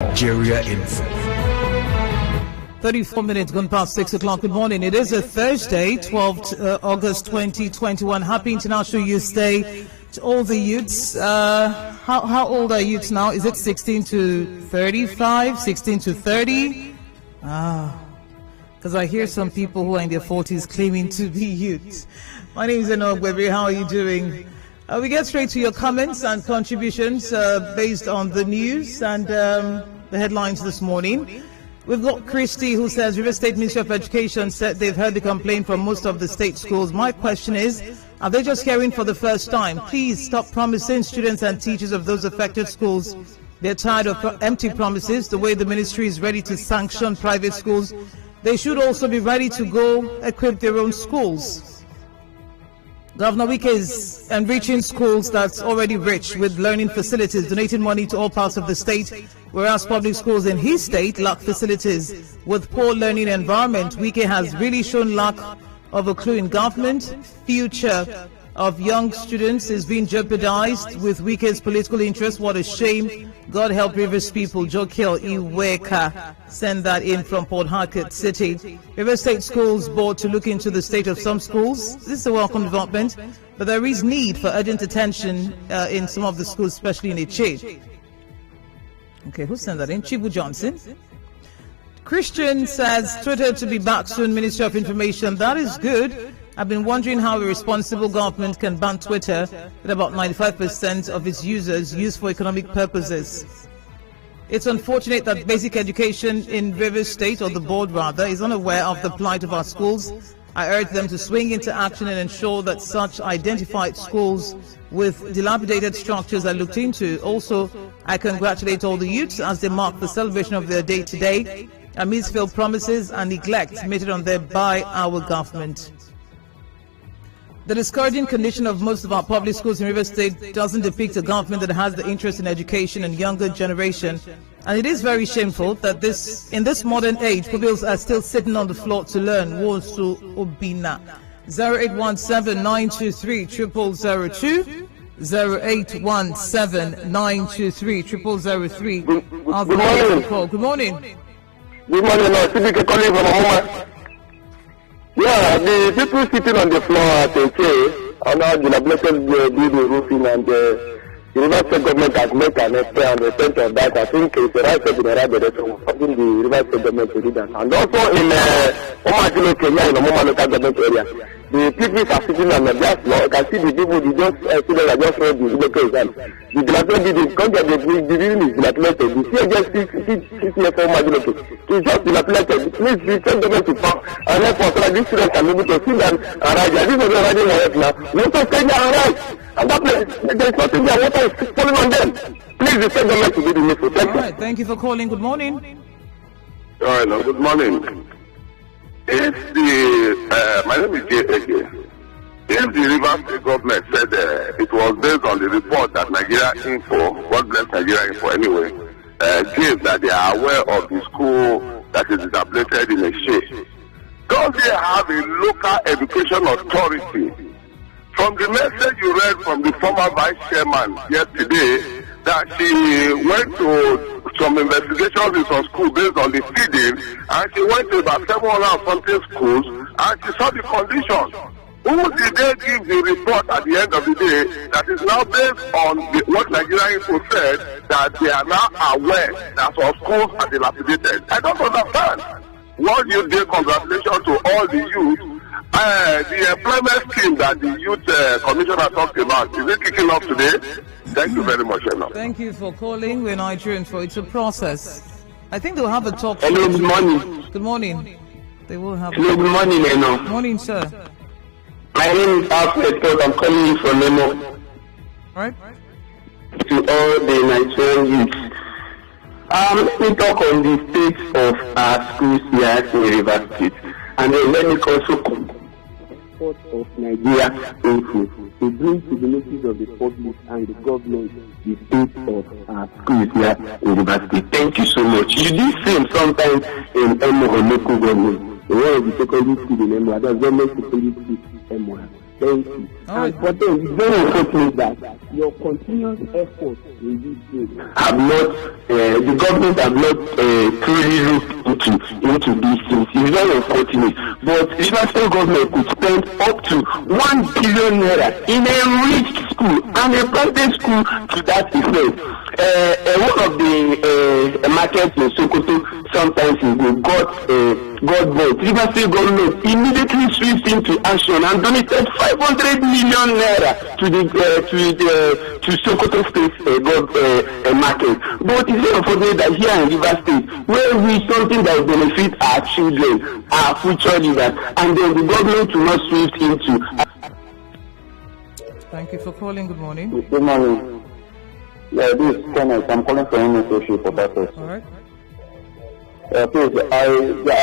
Nigeria Info. 34 minutes gone past 6 o'clock. Good morning. It is a Thursday, 12th August 2021. Happy International Youth Day to all the youths. How old are youths now? Is it 16 to 35, 16 to 30? Because I hear some people who are in their 40s claiming to be youths. My name is Enoch Weber. How are you doing? We get straight to your comments and contributions based on the news and the headlines this morning. We've got Christy, who says River State Ministry of Education said they've heard the complaint from most of the state schools. My question is, are they just hearing for the first time? Please stop promising students and teachers of those affected schools. They're tired of empty promises. The way the ministry is ready to sanction private schools, they should also be ready to go equip their own schools. Governor Wike is enriching schools that's already rich with learning facilities, donating money to all parts of the state, whereas public schools in his state lack facilities. With poor learning environment, Wike has really shown lack of a clue in government. Future of young students is being jeopardized with Wike's political interest. What a shame. God help Rivers people. Jokil Iweka send that in from Port Harcourt City. River State Schools Board to look into the state of some schools. This is a welcome development, but there is need for urgent attention in some of the schools, especially in Iche. Okay, who sent that in? Chibu Johnson. Christian says Twitter to be back soon, Ministry of Information. That is good. I've been wondering how a responsible government can ban Twitter with about 95% of its users used for economic purposes. It's unfortunate that basic education in Rivers State, or the board rather, is unaware of the plight of our schools. I urge them to swing into action and ensure that such identified schools with dilapidated structures are looked into. Also, I congratulate all the youths as they mark the celebration of their day today amidst failed promises and neglect meted on them by our government. The discouraging condition of most of our public schools in River State doesn't depict a government that has the interest in education and younger generation. And it is very shameful that in this modern age, pupils are still sitting on the floor to learn. Wosu Obina. 0817-923-0002. 0817-923-0003. Good morning. Good morning. Good morning. Typical calling from Homa. Yeah, the people sitting on the floor at Iche are now dilapidated building roofing, and the River State government has made an effort and repent of that. I think it's the right step in the right direction for the River State government to do that. And also in Omagilo, Kenya, in the Moma local government area, the people are sitting on the just floor. You can see the people, the just students are just read the local exam. The dilapidated building, come get the building is dilapidated. The CHS CCF Omagilo, it's just dilapidated. Please, the state government to come and help us so that these students can be able to see them and write. This is already right now. Water Kenya and right. And that place, there is nothing there. Water is falling on them. Please, the state government to do the needful. Thank you. All right, thank you for calling. Good morning. All right, no, good morning. If my name is Jay again. If the River State government said it was based on the report that Nigeria Info, God bless Nigeria Info anyway, gave that they are aware of the school that is dilapidated in a shade, don't they have a local education authority? From the message you read from the former vice chairman yesterday, that she went to some investigations in some school based on the feeding, and she went to about 700 something schools, and she saw the conditions. Who did they give the report at the end of the day that is now based on what Nigeria Info said, that they are now aware that some schools are dilapidated? I don't understand. What you did, congratulations to all the youth. The employment scheme that the youth commissioner talked about, is it kicking off today? Thank you very much, Enoch. Thank you for calling. We're Nigerian, for it's a process. I think they'll have a talk. Hello, good morning. Good morning. They will have. Hello, good morning, Enoch. Morning, sir. My name is Alfred Todd. I'm calling you from Nemo. All right. To all the Nigerian youths. Let me talk on the state of our schools here in River State. And then let me also come of Nigeria Info to bring to the notice of the public and the government the state of our schools here in River State. Thank you so much. You do same sometimes in local government. One of the secondary school in Emoa, that's government secondary school in Emoa. Thank you. All right. But then it's very unfortunate that the your continuous efforts in this field have not, the government have not truly looked into these things. It's very unfortunate. But Rivers State government could spend up to 1 billion naira in a rich school and a private school to that effect. One of the markets in Sokoto sometimes got vote. Rivers State government immediately switched into action and donated 500 million naira to Sokoto State market. But it's very unfortunate that here in Rivers State, where we something that will benefit our children, our future leaders, and then the government will not switch into. Thank you for calling. Good morning. Good morning. Yeah, this is Kenneth. I'm calling from Associate for that person. All right. Please, I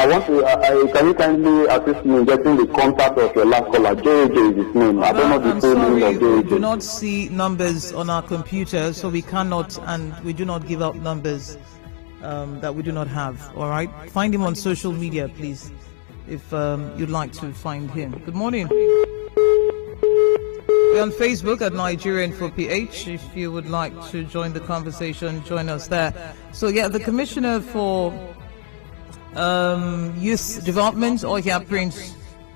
want to. Can you kindly assist me in getting the contact of your last caller? JJ is his name. I don't know the full name of JJ. We do not see numbers on our computer, so we cannot, and we do not give out numbers that we do not have. All right. Find him on social media, please, if you'd like to find him. Good morning. We're on Facebook at Nigerian for PH. If you would like to join the conversation, join us there. So yeah, the Commissioner for Youth Development, Ohia Prince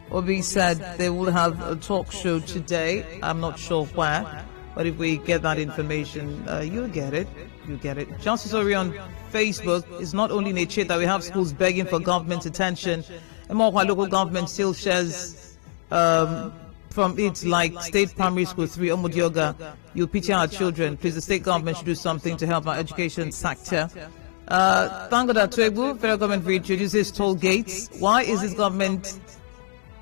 Obi, said they will have a talk show today. I'm not sure where, but if we get that information, you'll get it. You get it. Justice Ori on Facebook is not only in Eche that we have schools begging for government attention. And more local government still shares from it, like State Primary School 3, Omudioga. You pity our children. Please, the state government should do something to help our education sector. Tangoda Twebu, federal government reintroduces toll gates. Why is this government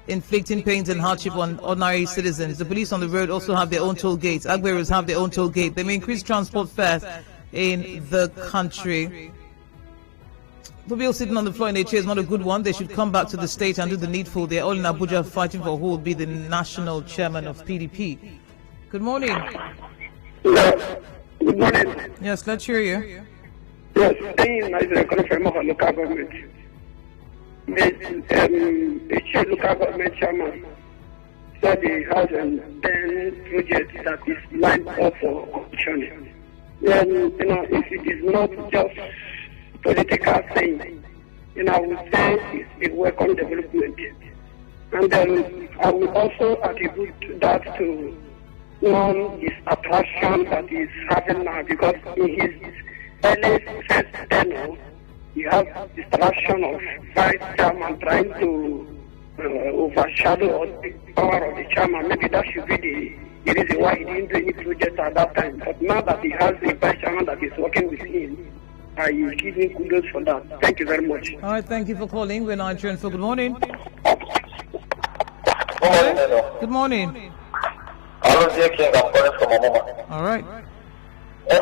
inflicting pains and hardship on ordinary citizens? The police on the road also have their own toll gates. Agberos have their own toll gate. They may increase transport fares in the country. The bill sitting on the floor in HA is not a good one. They should come back to the state and do the needful. They're all in Abuja fighting for who will be the national chairman of PDP. Good morning. Hello. Good morning. Yes, let's hear you. Yes, I'm calling from local government. The local government chairman said he has a 10 project that is lined up for completion. And if it is not just political thing, I would say it's a welcome development. And I will also attribute that to his attraction that he's having now, because in his early first tenure, he has distraction of vice chairman trying to overshadow the power of the chairman. Maybe that should be the reason why he didn't do any project at that time. But now that he has the vice chairman that is working with him, I give him kudos for that. Thank you very much. All right, thank you for calling. We're Nigerian for good morning. Good morning. I'm calling from Omoma. All right. The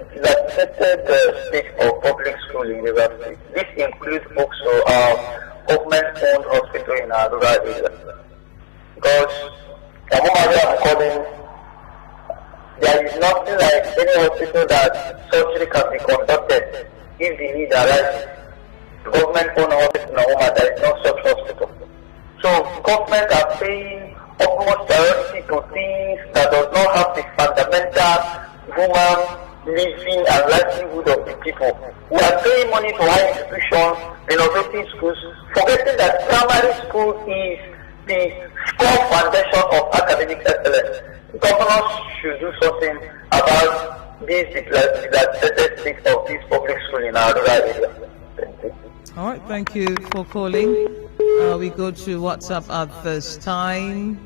accepted state of public school in Rivers State. This includes also government-owned hospital in our rural area. Because Omoma, I'm calling, there is nothing like any hospital that surgery can be conducted if the need arises. Government-owned hospital in Omoma, there is no such hospital. So government are paying almost priority to things that does not have the fundamental human living and livelihood of the people. We are paying money to high institutions, renovating schools, forgetting that primary school is the core foundation of academic excellence. Governors should do something about this dilapidated state of this public school in our rural area. Thank you. All right, thank you for calling. We go to WhatsApp at this time.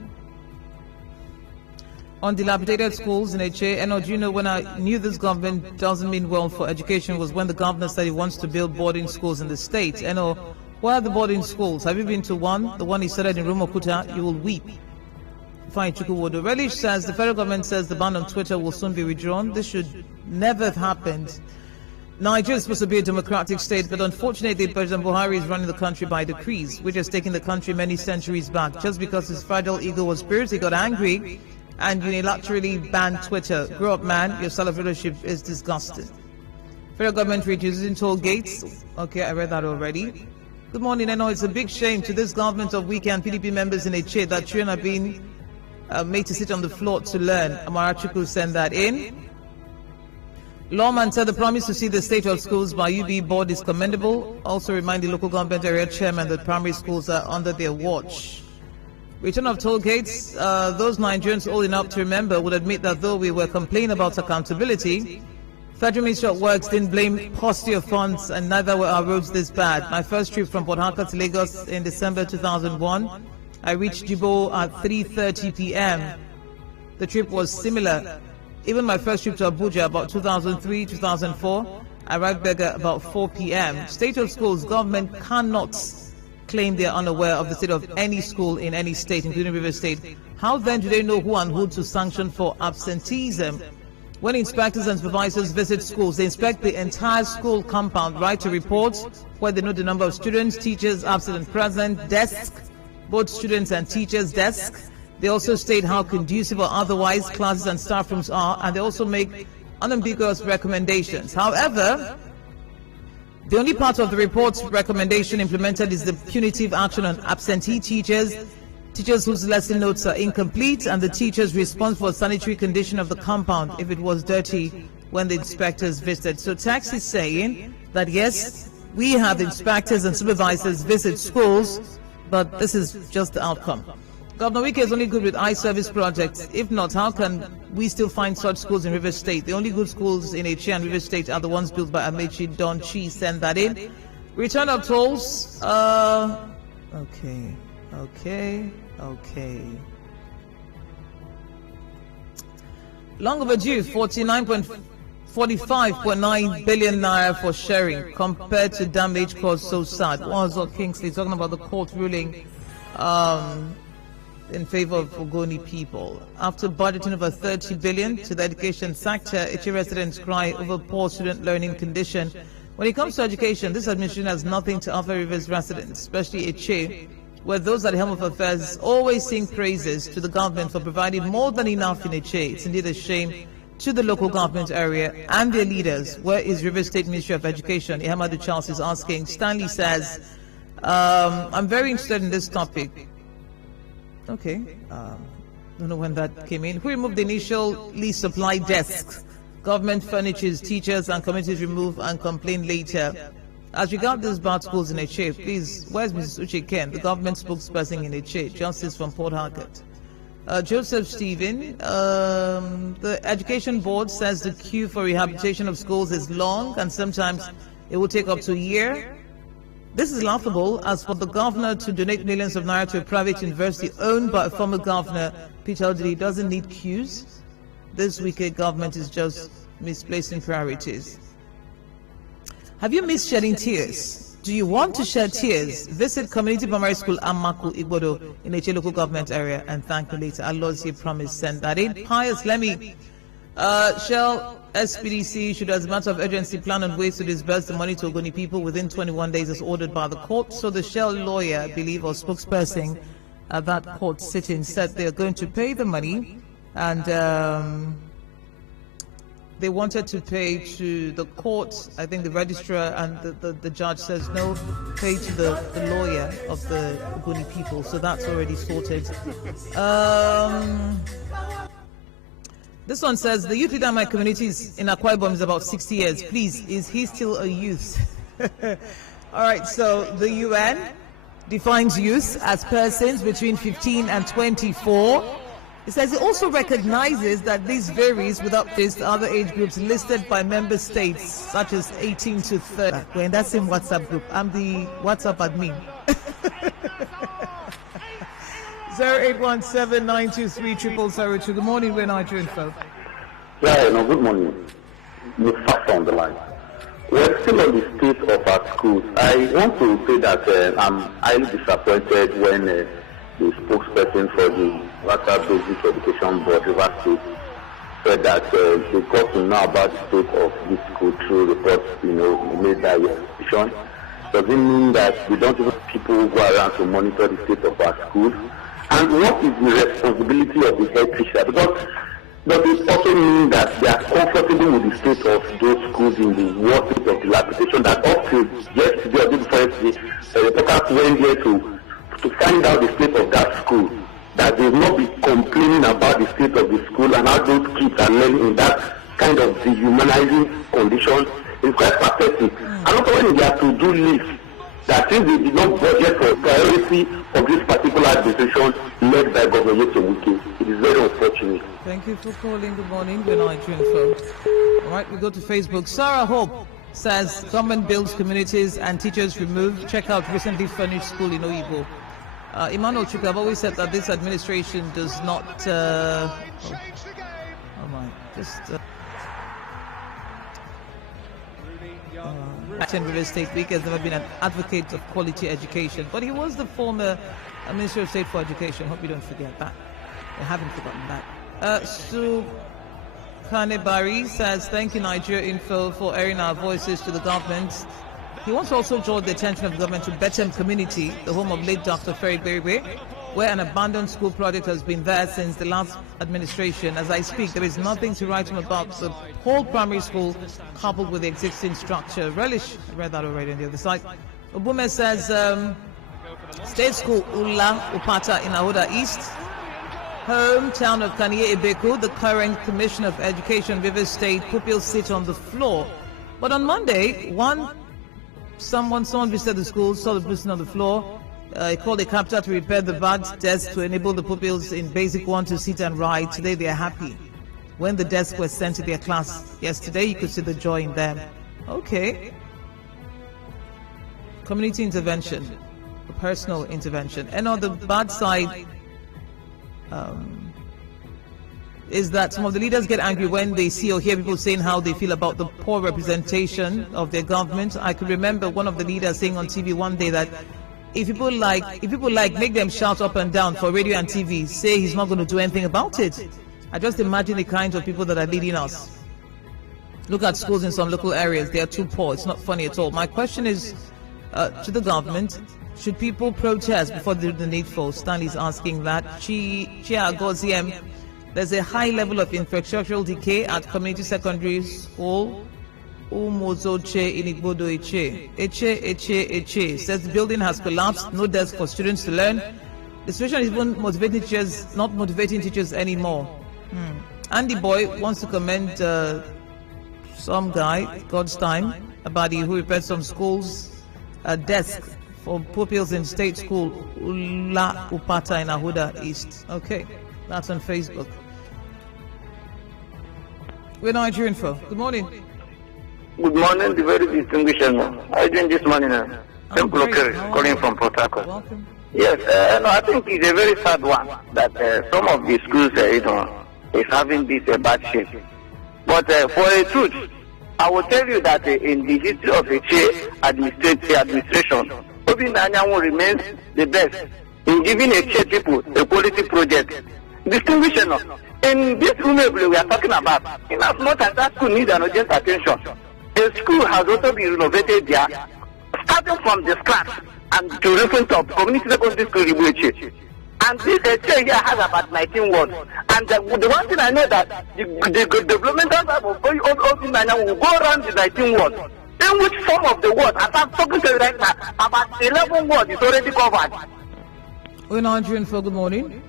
On dilapidated schools in HA, and do you know when I knew this government doesn't mean well for education was when the governor said he wants to build boarding schools in the state. And where are the boarding schools? Have you been to one? The one he started in Rumokuta, you will weep. Fine, Chukwuwodo. Relish says the federal government says the ban on Twitter will soon be withdrawn. This should never have happened. Nigeria is supposed to be a democratic state, but unfortunately President Buhari is running the country by decrees, which has taken the country many centuries back. Just because his fragile ego was bruised, he got angry and unilaterally banned Twitter. Grow up, man. Your style of leadership is disgusting. Federal government reducing toll gates. Okay, I read that already. Good morning. I know it's a big shame to this government of weak and PDP members in HA that children are being made to sit on the floor to learn. Amarachuku sent that in. Lawman said the promise to see the state of schools by UB board is commendable. Also remind the local government area chairman that primary schools are under their watch. Return of toll gates. Those Nigerians old enough to remember would admit that though we were complaining about accountability, Federal Ministry of Works didn't blame paucity of funds, and neither were our roads this bad. My first trip from Port Harcourt to Lagos in December 2001, I reached Jibo at 3:30 p.m. The trip was similar. Even my first trip to Abuja about 2003, 2004, I arrived there at about 4 p.m. State of schools, government cannot claim they are unaware of the state of any school in any state, including River State. How then do they know who and who to sanction for absenteeism? When inspectors and supervisors visit schools, they inspect the entire school compound, write to reports where they know the number of students, teachers absent and present, desk, both students and teachers' desks. They also state how conducive or otherwise classes and staff rooms are, and they also make unambiguous recommendations. However, the only part of the report's recommendation implemented is the punitive action on absentee teachers, teachers whose lesson notes are incomplete, and the teachers responsible for sanitary condition of the compound if it was dirty when the inspectors visited. So Tax is saying that yes, we have inspectors and supervisors visit schools, but this is just the outcome. Governor Wike is only good with eye-service projects. If not, how can we still find such schools in River State? The only good schools in Eche and River State are the ones built by Amechi Don Chi. Send that in. Return of tolls. Okay. Long overdue, 45.9 billion naira for sharing compared to damage caused. So sad. Wazo Kingsley talking about the court ruling in favor of Ogoni people. After budgeting over 30 billion to the education sector, Eche residents cry over poor student learning condition. When it comes to education, this administration has nothing to offer Rivers residents, especially Eche, where those at the helm of affairs always sing praises to the government for providing more than enough in Eche. It's indeed a shame to the local government area and their leaders. Where is River State Ministry of Education? Ihamadu Charles is asking. Stanley says, I'm very interested in this topic. Okay, don't know when that came in. Who removed the initially supplied desks? Government furnitures, teachers and committees remove and complain later. As regard these bad schools in Eche, please, where's Mrs. Uche Ken, the government spokesperson in Eche? Justice from Port Harcourt. Joseph Stephen, the Education Board says the queue for rehabilitation of schools is long and sometimes it will take up to a year. This is laughable, as for the governor to donate millions of naira to a private university owned by a former governor, Peter Odili, doesn't need queues. This wicked government is just misplacing priorities. Have you missed shedding tears? Do you want to shed tears? Visit Community Primary School Amaku Igbodo in Eche local government area and thank me later. Allah's promise, send that in. Pius Lemmy, Shell SPDC should, as a matter of urgency, plan on ways to disburse the money to Ogoni people within 21 days as ordered by the court. So the Shell lawyer, I believe, or spokesperson at that court sitting said they are going to pay the money, and they wanted to pay to the court. I think the registrar and the judge says no, pay to the lawyer of the Ogoni people. So that's already sorted. This one says, the youth leader in my community in Akwa Ibom is about 60 years. Please, is he still a youth? All right, so the UN defines youth as persons between 15 and 24. It says it also recognizes that this varies with updates to other age groups listed by member states, such as 18 to 30. We're in that same WhatsApp group. I'm the WhatsApp admin. 0817-923-0002. Good morning, we're Nigerian folk. Yeah, no, good morning. Mustafa on the line. We're still on the state of our schools. I want to say that I'm highly disappointed when the spokesperson for the Water Basic Education Board, River State, said that they got to know about the state of this school through reports, made by the institution. Doesn't mean that we don't have people who go around to monitor the state of our schools. And what is the responsibility of the head teacher? Because does it also mean that they are comfortable with the state of those schools in the worst state of dilapidation, that up to yesterday or the first day, the reporters went there to find out the state of that school? that they will not be complaining about the state of the school and how those kids are learning in that kind of dehumanizing conditions. It's quite pathetic. And also when they have to do list, that since they did not budget for priority of this particular administration led by Governor Wike, it is very unfortunate. Thank you for calling. Good morning. We're Nigerian folks. All right, we go to Facebook. Sarah Hope says government builds communities and teachers removed. Check out recently furnished school in Oyibo. Emmanuel Chukwu, I've always said that this administration does not. In real estate week has never been an advocate of quality education, but he was the former Minister of State for Education. Hope you don't forget that. I haven't forgotten that. Stu Kanebari says, thank you, Nigeria Info, for airing our voices to the government. He wants to also draw the attention of the government to Bethlehem community, the home of late Dr. Ferry Berry, where an abandoned school project has been there since the last administration. As I speak, there is nothing to write home about the whole primary school coupled with the existing structure. Relish, I read that already on the other side. Obume says, State School Ula Upata in Ahoda East, hometown of Kanye Ebeku, the current Commissioner of Education, Rivers State, pupils sit on the floor. But on Monday, someone visited the school, saw the person on the floor. He called a captor to repair the bad desk to enable the pupils in Basic 1 to sit and write. Today they are happy. When the desk was sent to their class yesterday, you could see the joy in them. Okay. Community intervention, personal intervention. And on the bad side is that some of the leaders get angry when they see or hear people saying how they feel about the poor representation of their government. I could remember one of the leaders saying on TV one day that if people like, make them shout up and down for radio and TV, say he's not going to do anything about it. I just imagine the kinds of people that are leading us. Look at schools in some local areas. They are too poor. It's not funny at all. My question is to the government, should people protest before they do the needful? Stanley's asking that. Chia Goziem, there's a high level of infrastructural decay at community secondary school. Umozoche in Igbodo Eche says the building has collapsed, no desk for students to learn. The situation is even motivating teachers, not motivating teachers anymore. Andy Boy wants to commend some guy, God's Time, Abadi, who repaired some schools' desk for pupils in state school, Ula Upata in Ahoda East. Okay, that's on Facebook. We're Nigerian Info. Good morning. Good morning, the very distinguished. How are you doing this morning? Temple calling from Port Harcourt. Welcome. Yes, no, I think it's a very sad one that some of the schools, is having this bad shape. But for the truth, I will tell you that in the history of Eche administration, Obi Nanyanwu remains the best in giving Eche people a quality project. Distinguished. In this Umebule we are talking about, in as much as that school needs an urgent attention, the school has also been renovated there, starting from the scratch and to reference of community secondary school Ibueche. And this here has about 19 wards. And the one thing I know that the developmental side of Obi will go around the 19 wards, in which some of the wards, as I'm talking to you right now, about 11 wards is already covered. We're Nigerian for good morning.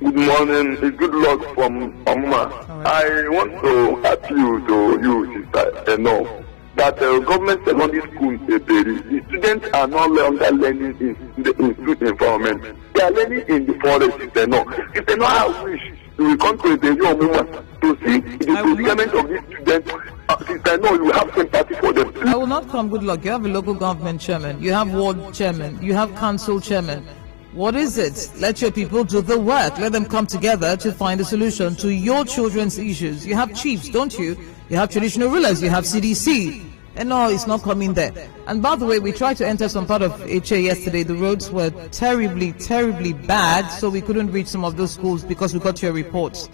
Good morning. Good luck from Omuma. Right. I want to appeal to you, Sister Eno, that government secondary school, the students are no longer learning in the institute environment. They are learning in the forest, Sister Eno. Sister Eno, I wish you will come to the Omuma to see the predicament of these students. Sister Eno, you have sympathy for them. I will not come. Good luck. You have a local government chairman. You have ward chairman. You have council chairman. What is it? Let your people do the work. Let them come together to find a solution to your children's issues. You have chiefs, don't you? You have traditional rulers. You have CDC. And no, it's not coming there. And by the way, we tried to enter some part of HA yesterday. The roads were terribly, terribly bad, so we couldn't reach some of those schools because we got your reports.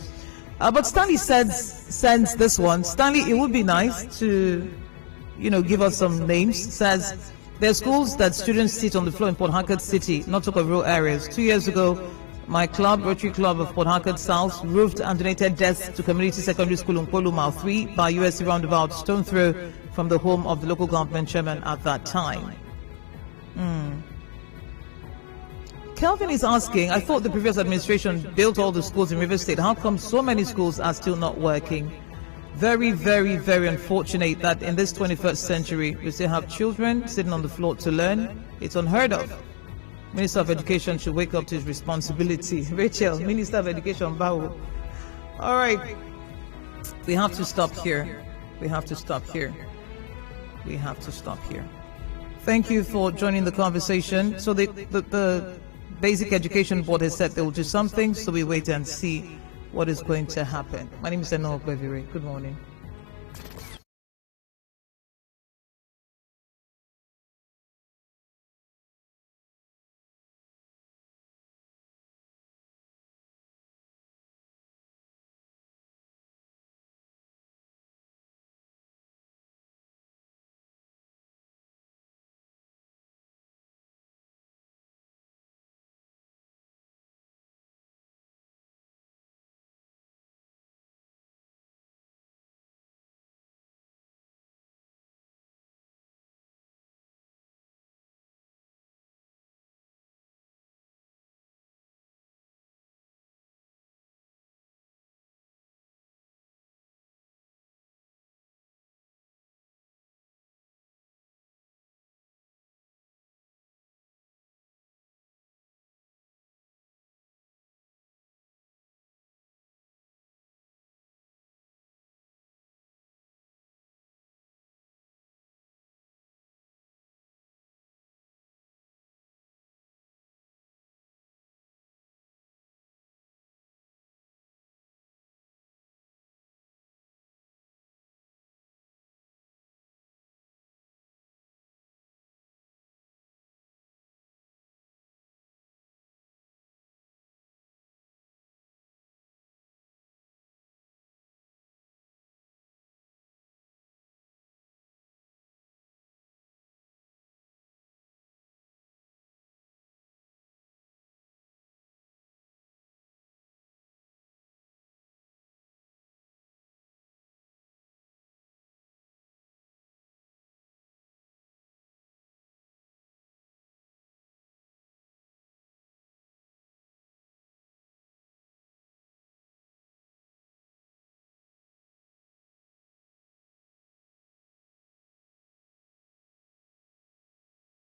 But Stanley sends this one. Stanley, it would be nice to, give us some names. Says, there are schools that students sit on the floor in Port Harcourt City, not talk of rural areas. 2 years ago, my club, Rotary Club of Port Harcourt South, roofed and donated desks to community secondary school in Nkolu Mile 3 by USC roundabout, stone throw from the home of the local government chairman at that time. Kelvin is asking, I thought the previous administration built all the schools in River State. How come so many schools are still not working? Very, very, very unfortunate that in this 21st century, we still have children sitting on the floor to learn. It's unheard of. Minister of Education should wake up to his responsibility. Rachel, Minister of Education, Bawo. All right. We have to stop here. We have to stop here. We have to stop here. Thank you for joining the conversation. So the Basic Education Board has said they will do something, so we wait and see what is going to happen. My name is Enoch Bevire. Good morning.